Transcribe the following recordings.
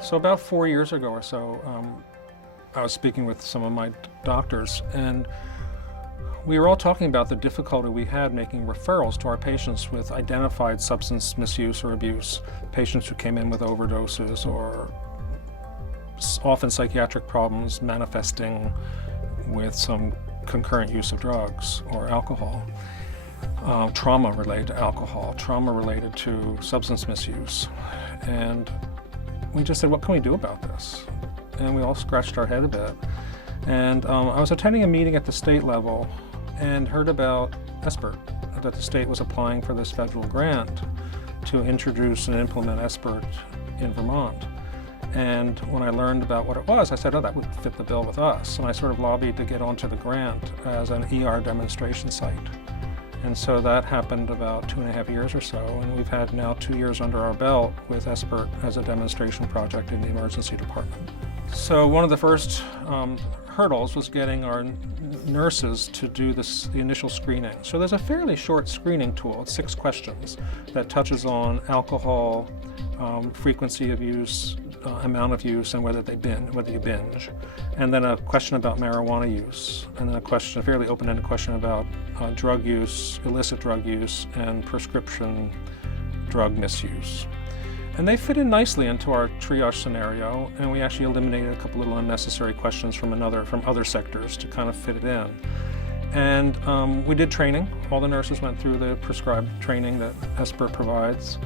So about 4 years ago or so, I was speaking with some of my doctors, and we were all talking about the difficulty we had making referrals to our patients with identified substance misuse or abuse, patients who came in with overdoses or often psychiatric problems manifesting with some concurrent use of drugs or alcohol, trauma related to alcohol, trauma related to substance misuse. And we just said, what can we do about this? And we all scratched our head a bit. And I was attending a meeting at the state level and heard about SBIRT, that the state was applying for this federal grant to introduce and implement SBIRT in Vermont. And when I learned about what it was, I said, oh, that would fit the bill with us. And I sort of lobbied to get onto the grant as an ER demonstration site. And so that happened about 2.5 years or so, and we've had now 2 years under our belt with SBIRT as a demonstration project in the emergency department. So one of the first hurdles was getting our nurses to do the initial screening. So there's a fairly short screening tool, it's 6 questions, that touches on alcohol, frequency of use, amount of use, and whether you binge. And then a question about marijuana use, and then a fairly open-ended question about drug use, illicit drug use, and prescription drug misuse. And they fit in nicely into our triage scenario, and we actually eliminated a couple little unnecessary questions from other sectors to kind of fit it in. And we did training. All the nurses went through the prescribed training that SBIRT provides,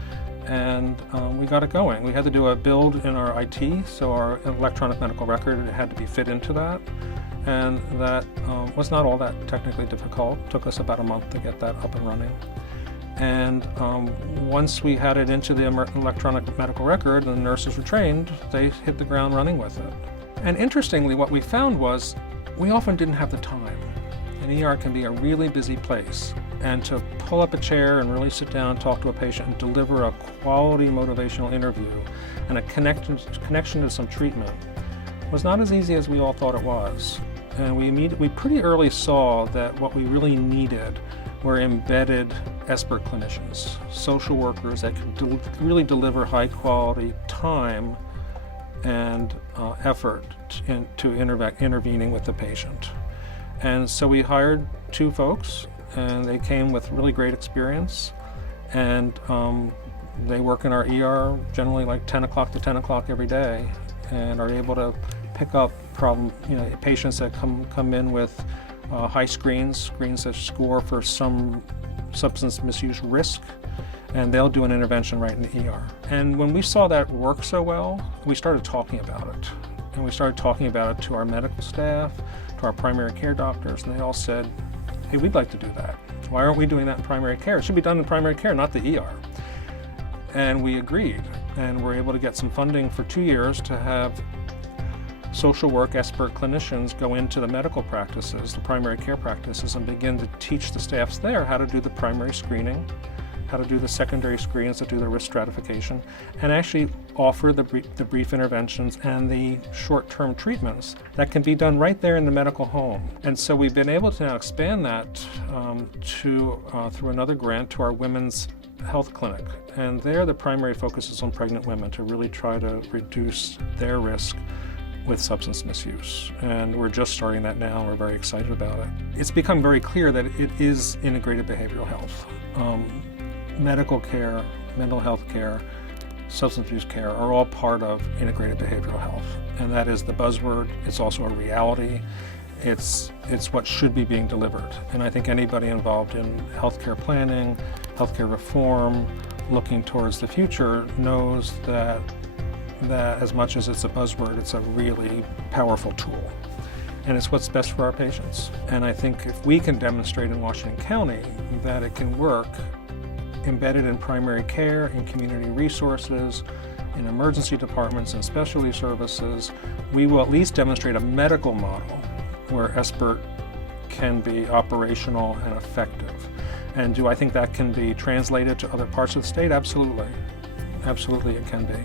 and we got it going. We had to do a build in our IT, so our electronic medical record, it had to be fit into that. And that was not all that technically difficult. It took us about a month to get that up and running. And once we had it into the electronic medical record and the nurses were trained, they hit the ground running with it. And interestingly, what we found was we often didn't have the time. An ER can be a really busy place, and to pull up a chair and really sit down and talk to a patient and deliver a quality motivational interview and a connection to some treatment was not as easy as we all thought it was. And we pretty early saw that what we really needed were embedded SBIRT clinicians, social workers that could really deliver high quality time and effort into intervening with the patient. And so we hired 2 folks, and they came with really great experience, and they work in our ER generally like 10 o'clock to 10 o'clock every day, and are able to pick up patients that come in with high screens that score for some substance misuse risk, and they'll do an intervention right in the ER. And when we saw that work so well, we started talking about it. And we started talking about it to our medical staff, to our primary care doctors, and they all said, hey, we'd like to do that. Why aren't we doing that in primary care? It should be done in primary care, not the ER. And we agreed, and we're able to get some funding for 2 years to have social work SBIRT clinicians go into the medical practices, the primary care practices, and begin to teach the staffs there how to do the primary screening, how to do the secondary screens that do the risk stratification, and actually offer the brief interventions and the short-term treatments that can be done right there in the medical home. And so we've been able to now expand that through another grant to our women's health clinic. And there the primary focus is on pregnant women to really try to reduce their risk with substance misuse. And we're just starting that now, and we're very excited about it. It's become very clear that it is integrated behavioral health. Medical care, mental health care, substance abuse care are all part of integrated behavioral health. And that is the buzzword. It's also a reality. It's what should be being delivered. And I think anybody involved in healthcare planning, healthcare reform, looking towards the future knows that as much as it's a buzzword, it's a really powerful tool. And it's what's best for our patients. And I think if we can demonstrate in Washington County that it can work embedded in primary care, in community resources, in emergency departments and specialty services, we will at least demonstrate a medical model where SBIRT can be operational and effective. And do I think that can be translated to other parts of the state? Absolutely. Absolutely it can be.